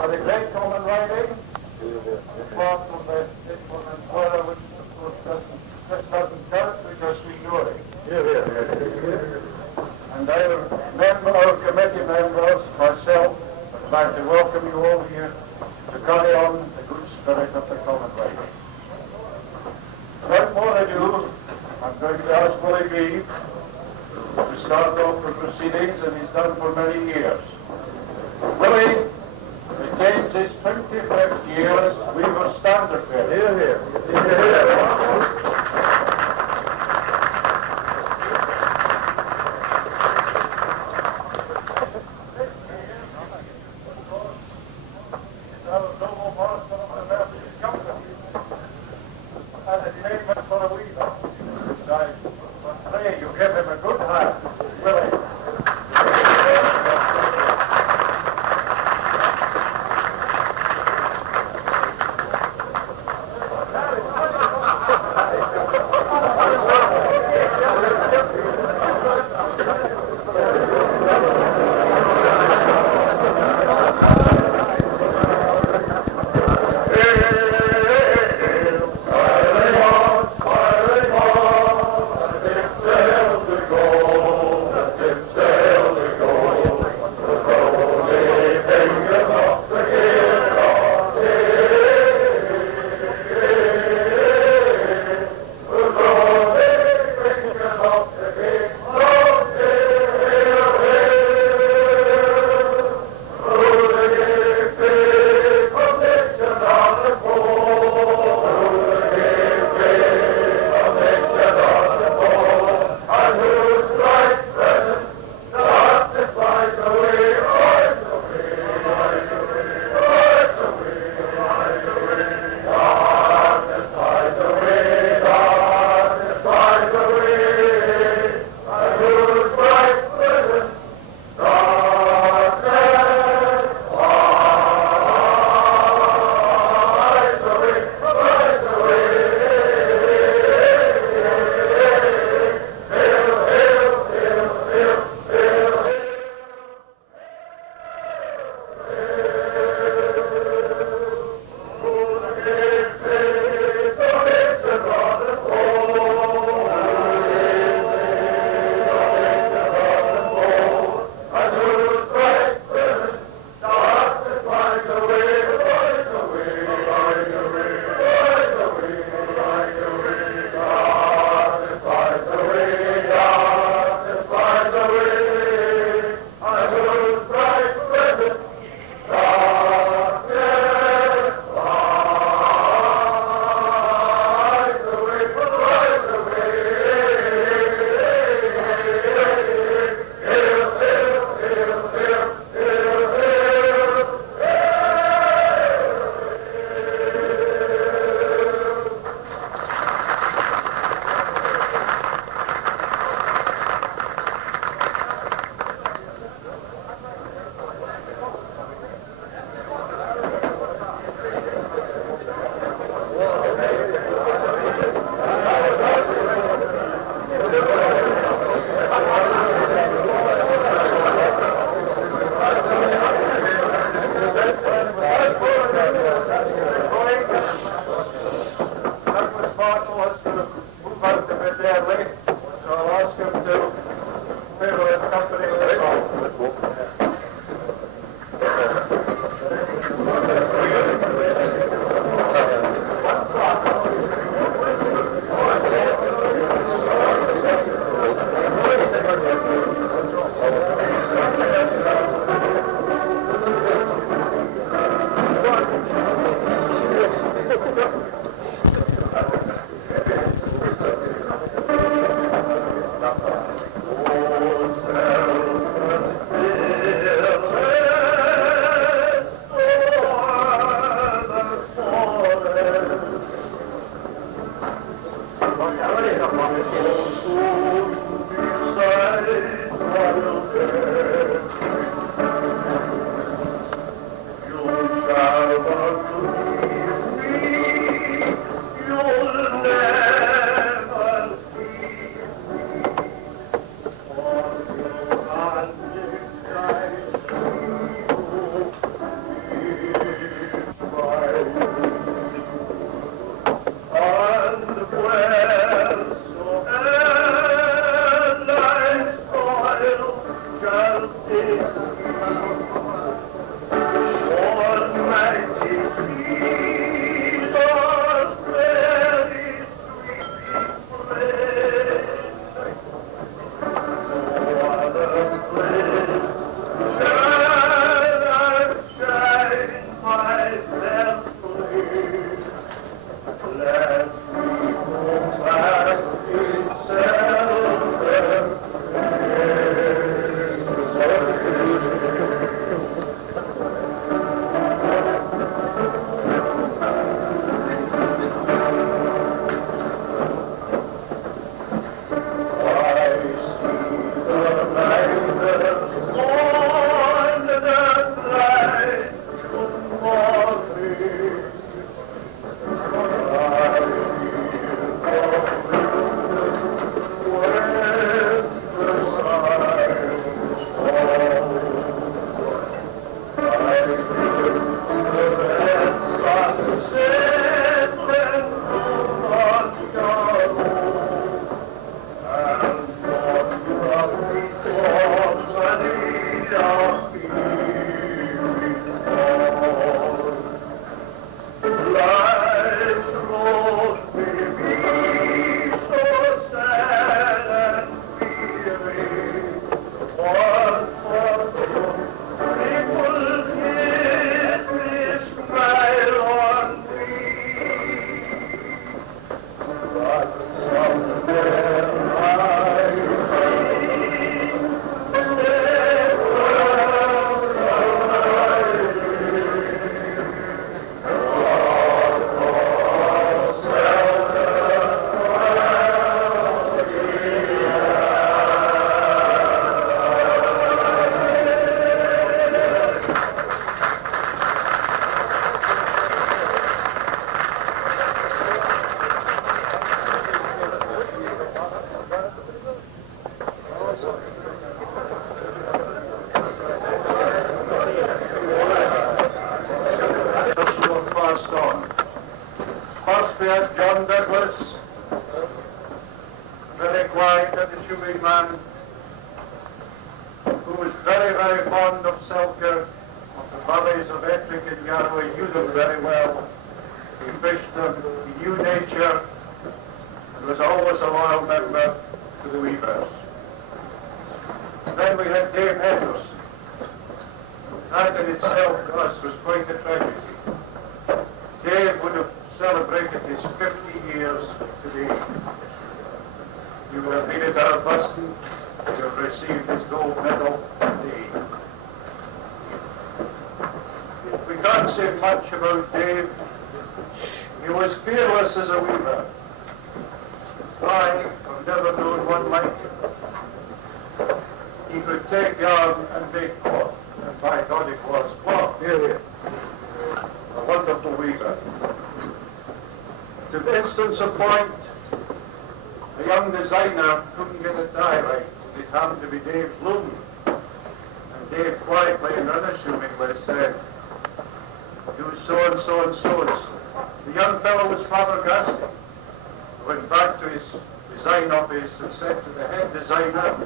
For the great common riding, apart from the implement order, which of course doesn't count because we know it. And our committee members, myself, would like to welcome you all here to carry on the good spirit of the common riding. Without more ado, I'm going to ask Willie Beebe to start off the proceedings, and he's done for many years. Willie retains his 25th year as Weavers Standard Bearer. man who was very, very fond of Selkirk, of the valleys of Ettrick and Yarrow. He knew them very well. He fished them, he knew nature, and was always a loyal member to the Weavers. Then we had Dave Henderson. That in itself to us was quite a tragedy. Dave would have celebrated his 50 years today. He would have been at our busking to have received his gold medal today. We can't say much about Dave. He was fearless as a weaver. I have never known one like him. He could take yarn and make cloth. And by God, it was cloth. Here. A wonderful weaver. To instance of point, a young designer couldn't get a tie right. It happened to be Dave Bloom. And Dave quietly and unassumingly said, do so and so and so and so. The young fellow was flabbergasted. He went back to his design office and said to the head designer,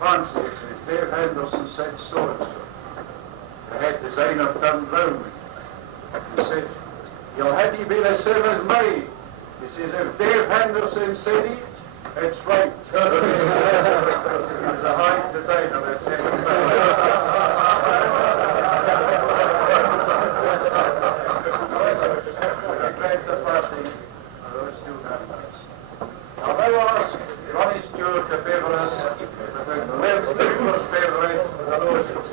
fancy it, as Dave Henderson said so and so. The head designer turned round and said, your head be the same as mine. He says, if Dave Henderson said it, it's right. He was a high designer, that's regrets the passing of those two members. I'll now ask Ronnie Stewart to favour us with the Lives People's favourite, the Roses.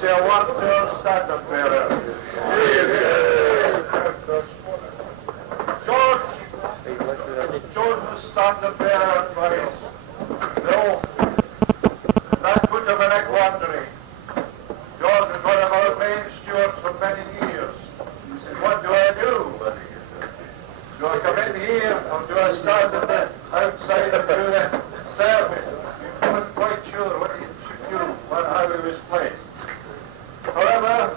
say a word to our standard bearer. George the standard bearer advice. No, that put him in a quandary. George was one of our main stewards for many years. He said, what do I do? Do I come in here or do I stand at the outside and do the service? He wasn't quite sure what he should do, how he was placed. However,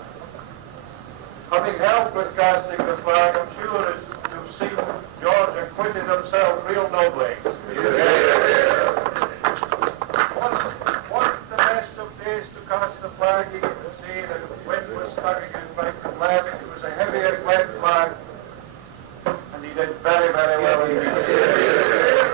having helped with casting the flag, I'm sure you've seen George acquitted himself real nobly. What's the best of days to cast the flag? You can see the wind was tugging his right and left. It was a heavy red flag, and he did very, very well indeed.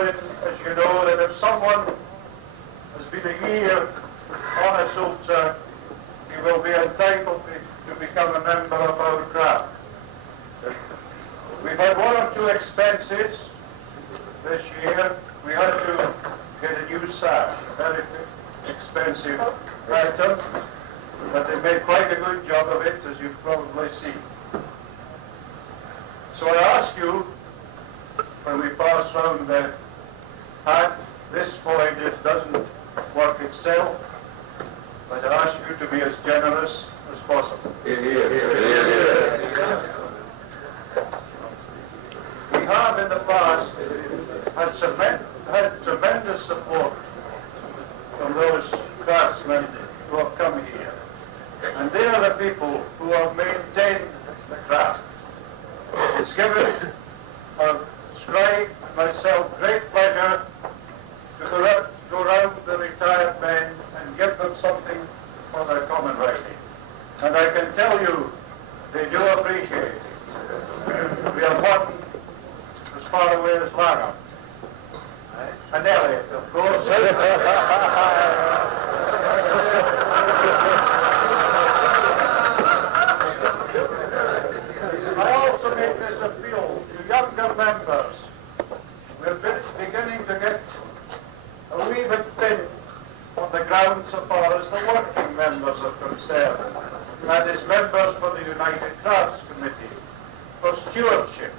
in, as you know, that if someone has been a year on a soldier, he will be entitled to become a member of our craft. We've had one or two expenses this year. We had to get a new sash, a very expensive item, but they made quite a good job of it, as you've probably seen. So I ask you, when we pass round the hat, this point doesn't work itself, but I ask you to be as generous as possible. We have in the past had tremendous support from those craftsmen who have come here. And they are the people who have maintained the craft. It's given Scribe and myself great pleasure to go round the retired men and give them something for their common writing. And I can tell you, they do appreciate it. We have one as far away as Langham. And Elliot, of course. I also make this appeal to younger members. We're beginning to get a wee bit thin on the ground so far as the working members are concerned. That is, members for the United Crafts Committee, for stewardship,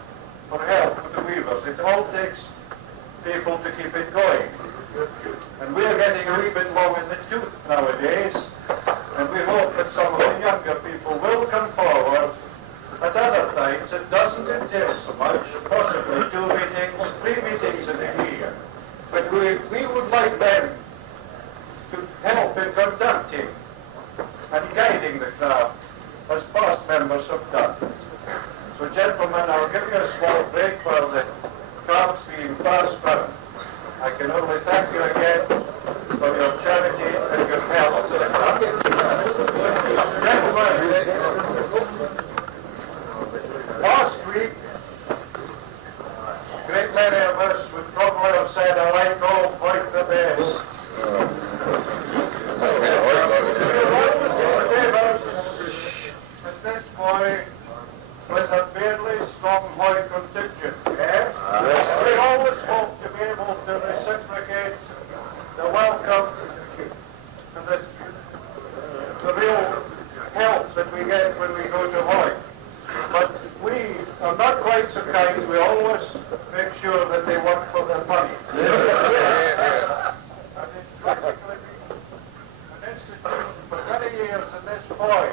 for help with the weavers. It all takes people to keep it going. And we're getting a wee bit long in the tooth nowadays, and we hope that some of the younger people will come forward. At other times, it doesn't entail so much, possibly 2 meetings, 3 meetings in a year. But we would like them to help in conducting and guiding the craft, as past members have done. So, gentlemen, I'll give you a small break for the cards being passed round. I can only thank you again for your charity and your help. Gentlemen, last week, a great many of us would probably have said, I like all Foy the best. At this point, with a fairly strong Foy contingent, yes? We always hope to be able to reciprocate the welcome and the real help that we get when we go to Foy. But we are not quite so kind. We always make sure that they work for their money. And it's practically been an institution for many years in this Foy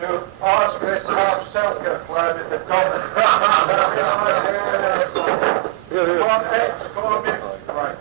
to ask this half Selkirk lad at the top. Go on next. Right.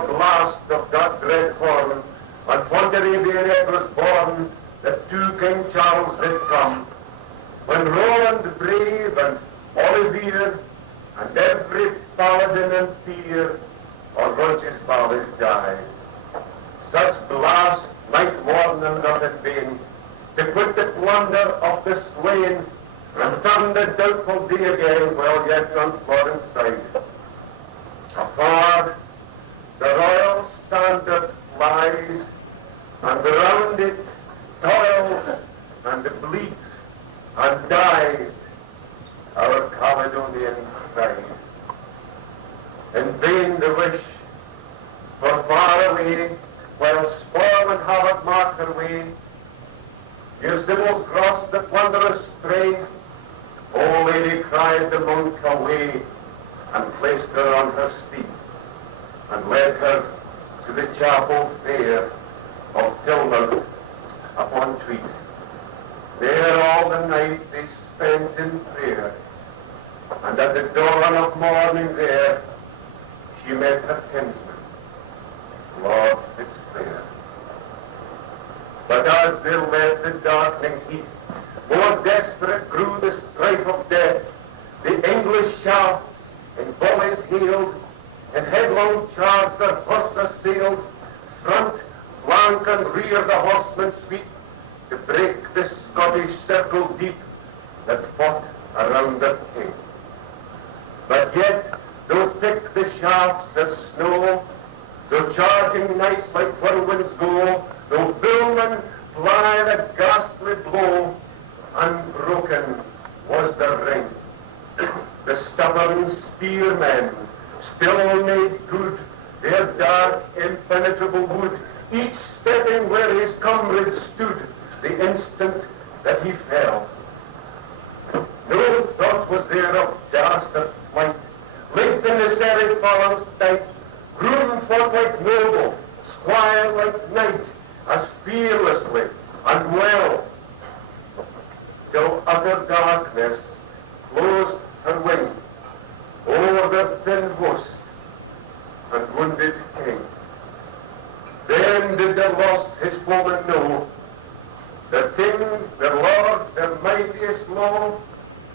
the blast of that dread horn, on Pontarabia was born, that to King Charles did come, when Roland brave and Olivier, and every paladin and peer, on Roger's valleys died. Such blast might warn them not in vain, to put the plunder of the slain, and turn the doubtful day again, while yet on Florence side. Afar, the royal standard flies, and around it toils and bleeds and dies our Caledonian pride. In vain the wish, for far away, while spoil and havoc mark her way, your sibyls crossed the plunderous stray. O Lady, cried the monk away, and placed her on her steed, and led her to the chapel fair of Tilmouth upon Tweed. There all the night they spent in prayer, and at the dawn of morning there she met her kinsman, Lord Fitzclere. But as they led the darkening heat, more desperate grew the strife of death. The English shafts in volleys hailed, in headlong charge their horse assailed, front, flank, and rear the horsemen sweep, to break the Scottish circle deep that fought around their king. But yet, though thick the shafts as snow, though charging knights like whirlwinds go, though billmen fly the ghastly blow, unbroken was the ring. The stubborn spearmen still made good their dark, impenetrable wood, each stepping where his comrade stood the instant that he fell. No thought was there of dastard flight. Late in the serried furrows dight, groom fought like noble, squire like knight, as fearlessly and well, till utter darkness closed her wing over the thin host and wounded king. Then did the loss his foemen know, their kings, their lords, their mightiest law,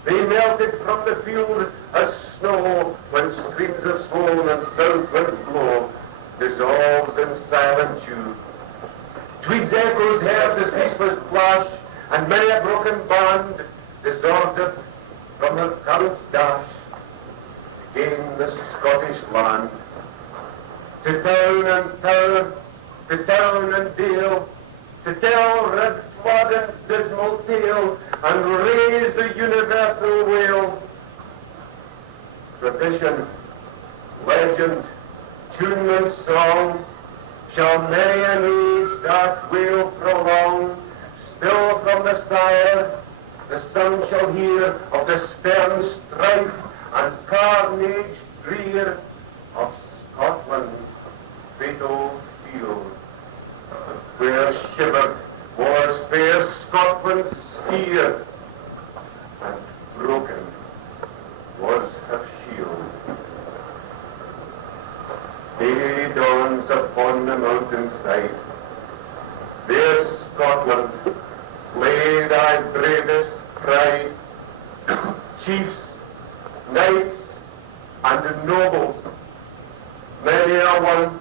they melted from the field as snow when streams of swoon and south winds blow, dissolves in silent dew. Tweed's echoes heard the ceaseless clash, and many a broken band, disordered from her currents dash, to gain the Scottish land. To town and tower, to town and dale, to tell red Flodden's dismal tale, and raise the universal wail. Tradition, legend, tune and song, shall many an age that wail prolong. Still from the sire, the son shall hear of the stern strife and carnage drear of Scotland's fatal field, where shivered was fair Scotland's spear, and broken was her shield. Day dawns upon the mountainside. There, Scotland, lay thy bravest pride. Chiefs, knights, and nobles, many a one,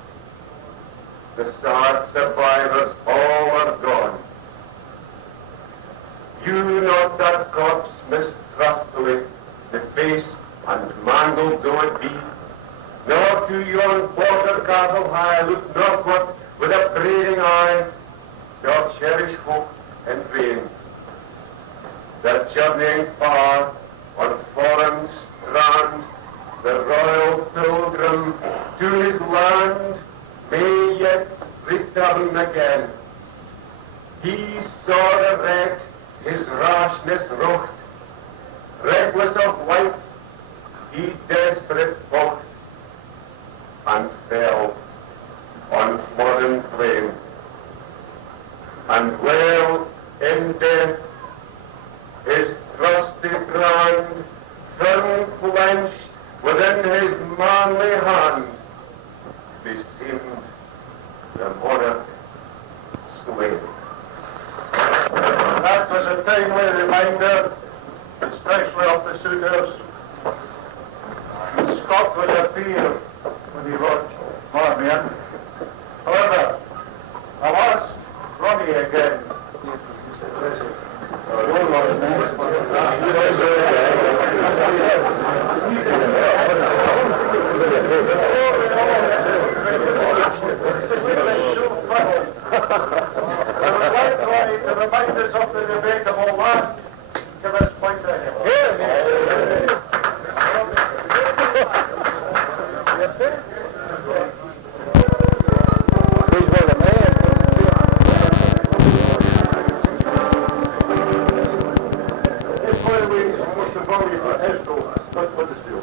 the sad survivors all are gone. View not that corpse mistrustfully, defaced and mangled though it be, nor to yon border castle high look northward with upbraiding eyes, nor cherish hope in vain, that journeying far on foreign strand, the royal pilgrim to his land may yet return again. He saw the wreck his rashness wrought, reckless of life, he desperate fought, and fell on modern flame. And well in death, his trusty brand, firm clenched within his manly hand, beseemed suitors. Scott with a fear when he wrote Marmion. However, I'll ask Ronnie again. I would like Ronnie to remind us of the debatable land. Give us point to him. He's one of the man. This way we must have voted for Esco, not for the steel.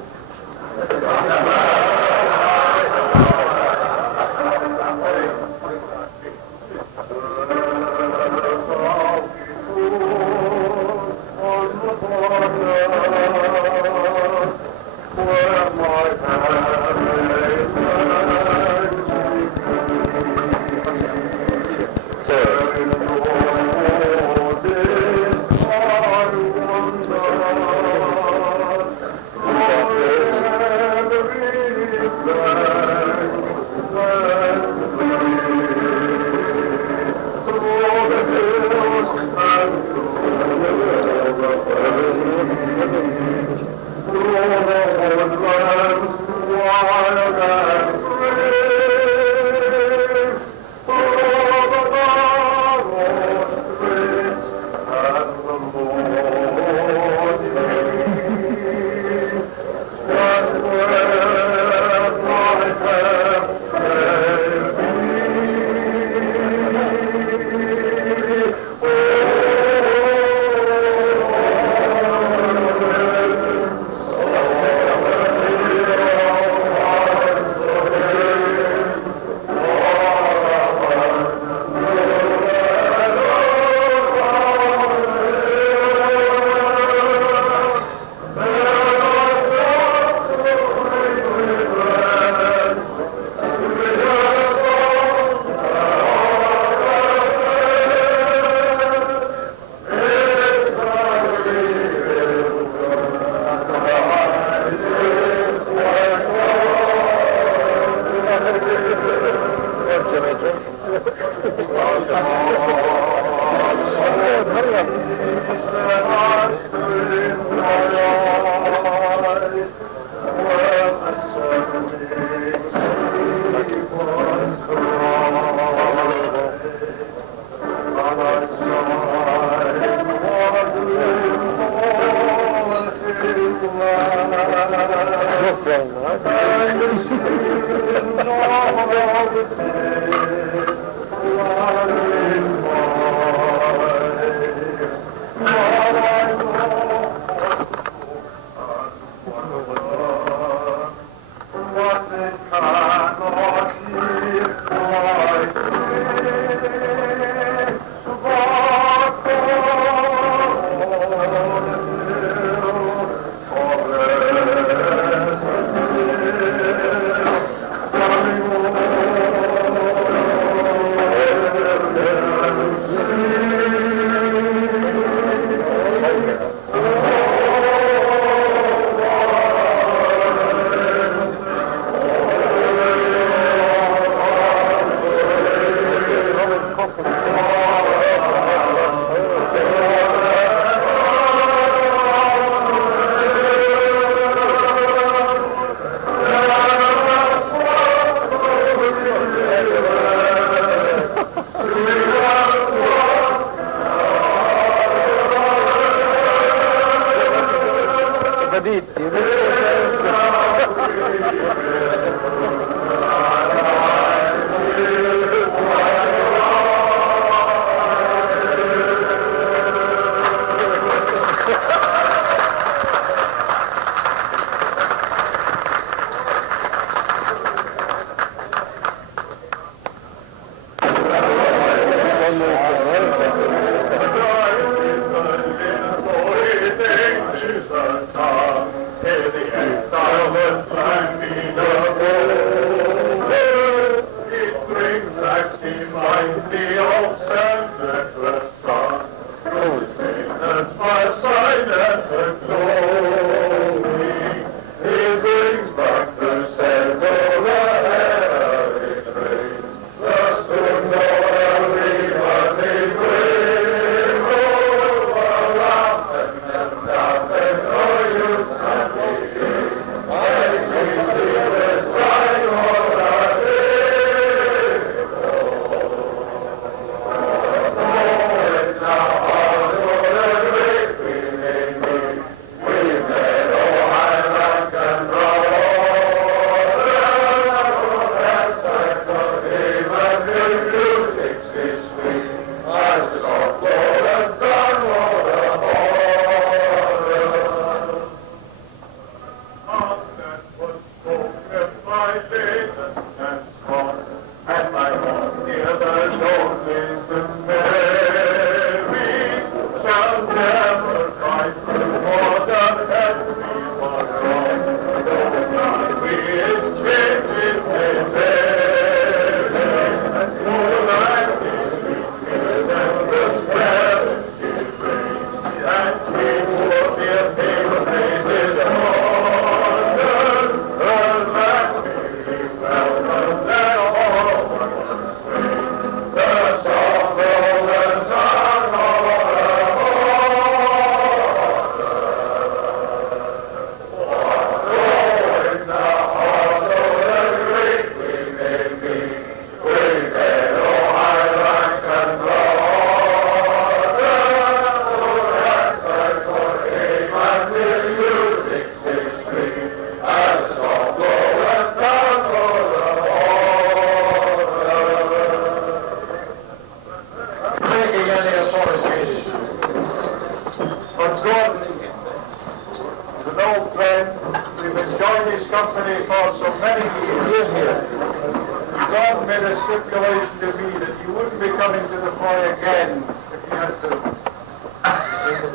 John made a stipulation to me that you wouldn't be coming to the Foy again if you had to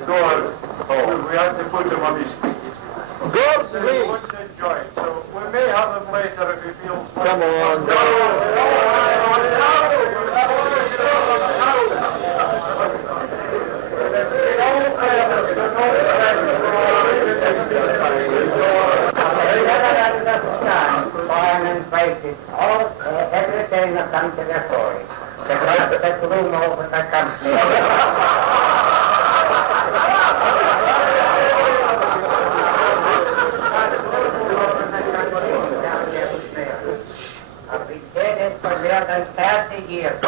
go out. We had to put him on his feet. God, So he please. wants to enjoy it. So we may have him later if he feels like Come on. Everything that comes to the Foy. The glass that room over the company. I've been dead for more than 30 years.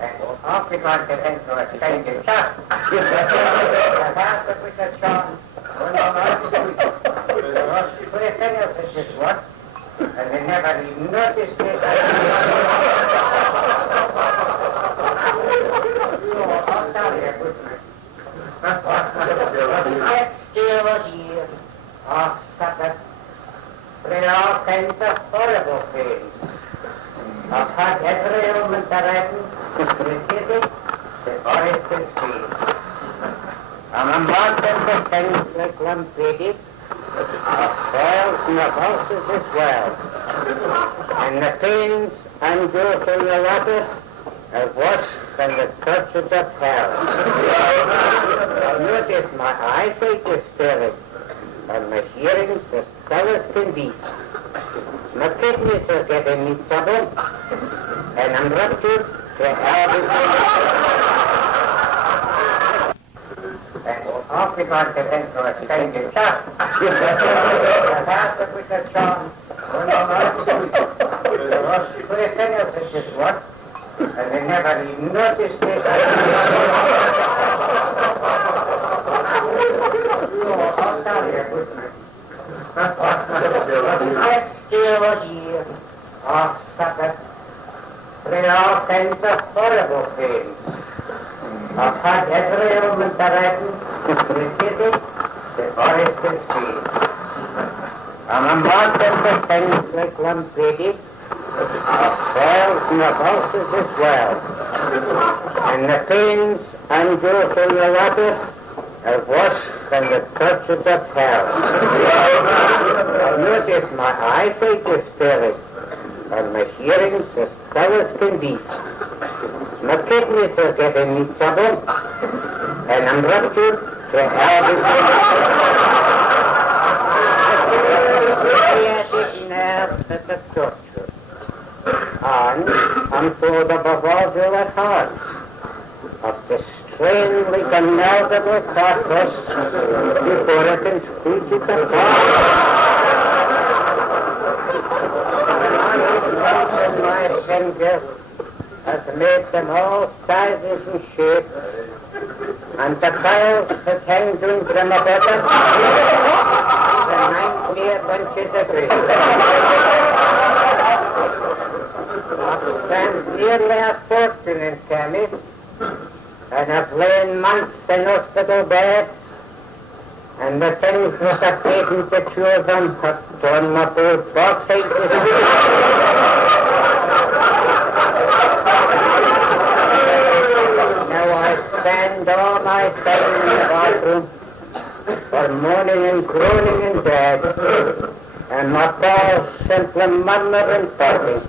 And off we got to think for a kind of shot. The house that was a shot. One of our three fingers is just what? And they never even noticed it. I'll tell you, goodness. The next year was year of Sabbath. There are all kinds of horrible things. I've had every ailment that I can, the city, the forest and seas. I'm a mountain for things like lumpy, of cells and of houses as well. And the pains and growth in the water are worse than the tortures of hell. I've noticed my eyesight is failing, and my hearing's as dull as can be. My kidneys are getting me trouble, and I'm ruptured to everything. And off we got to think for a kind of shot. The house that was a shot. One of our three fingers is just what? And they never even noticed it. I'll tell you, goodness. Next year was year of Sabbath. There are all kinds of horrible things. I've had every ailment that I can, the city, the forest and seas. I'm a mountain for things like lumpy, of cells and of houses as well. And the pains and growth in the water are worse than the tortures of hell. I've noticed my eyesight is failing, and my hearing's as dull as can be. My kidneys are getting me trouble, and I'm ruptured to everything. Sciatic nerve that's a torture. And I'm told above all you're at heart of the strain like a nervable carcass before I can squeeze it apart. And my fingers has made them all sizes and shapes, and the files that hang down from a better the 9 clear bunches of grapes. I've spent nearly a fortune in chemists, and I've lain months in hospital beds, and the things that I've taken to cure them have torn my poor bauxite to spend all my time in the bathroom for moaning and groaning in bed, and my pals simply murmur and talking.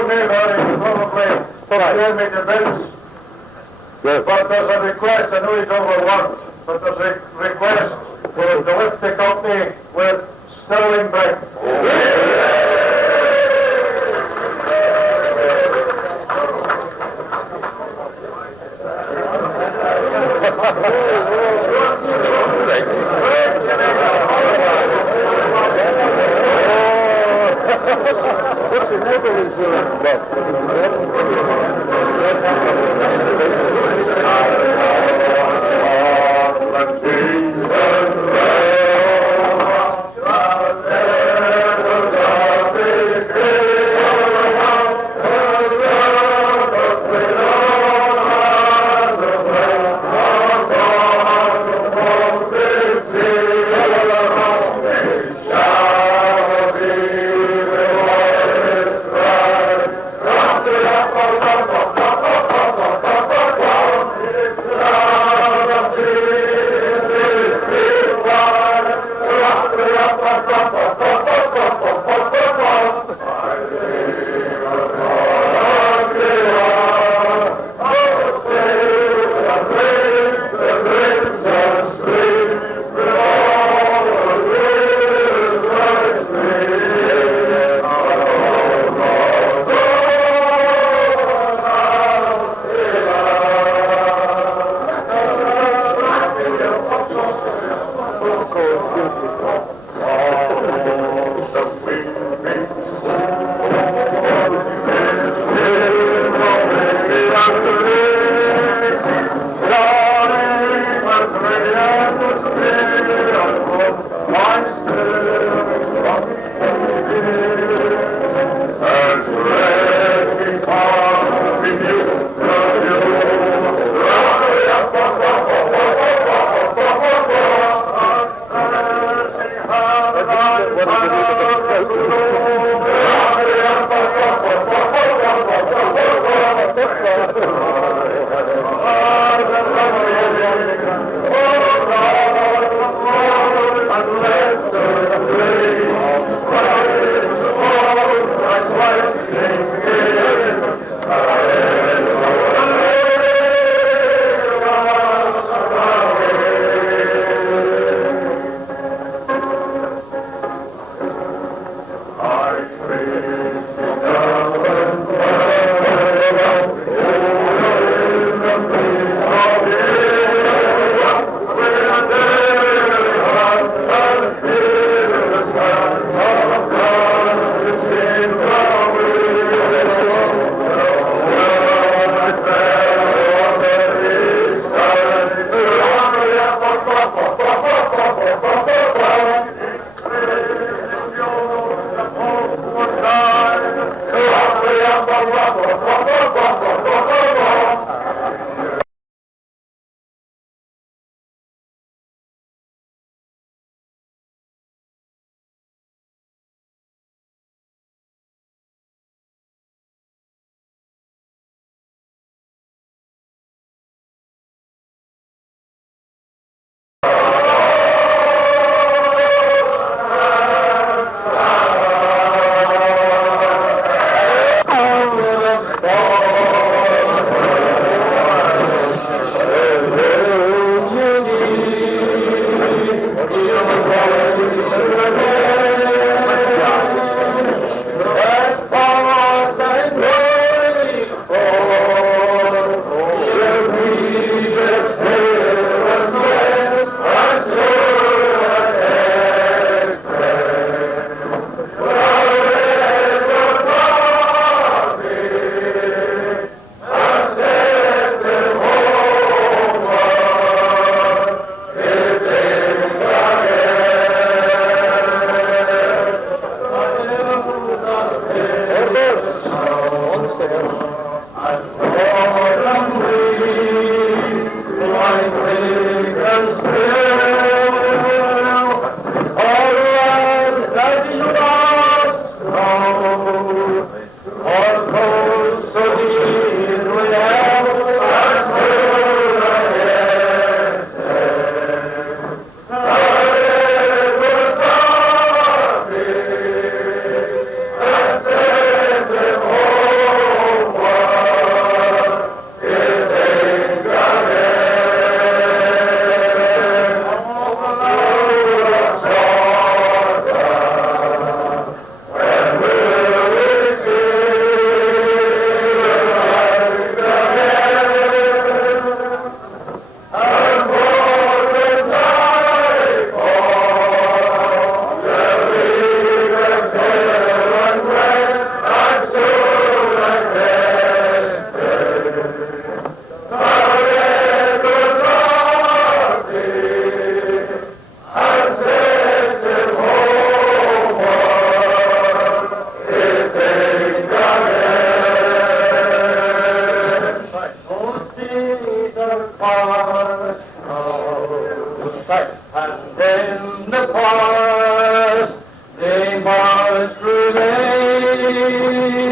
your neighbour, he'll probably share me the bills. Yes. But there's a request, I know he's overworked, but there's a request to lift the company with sterling brick. What's the neighborhood Finney.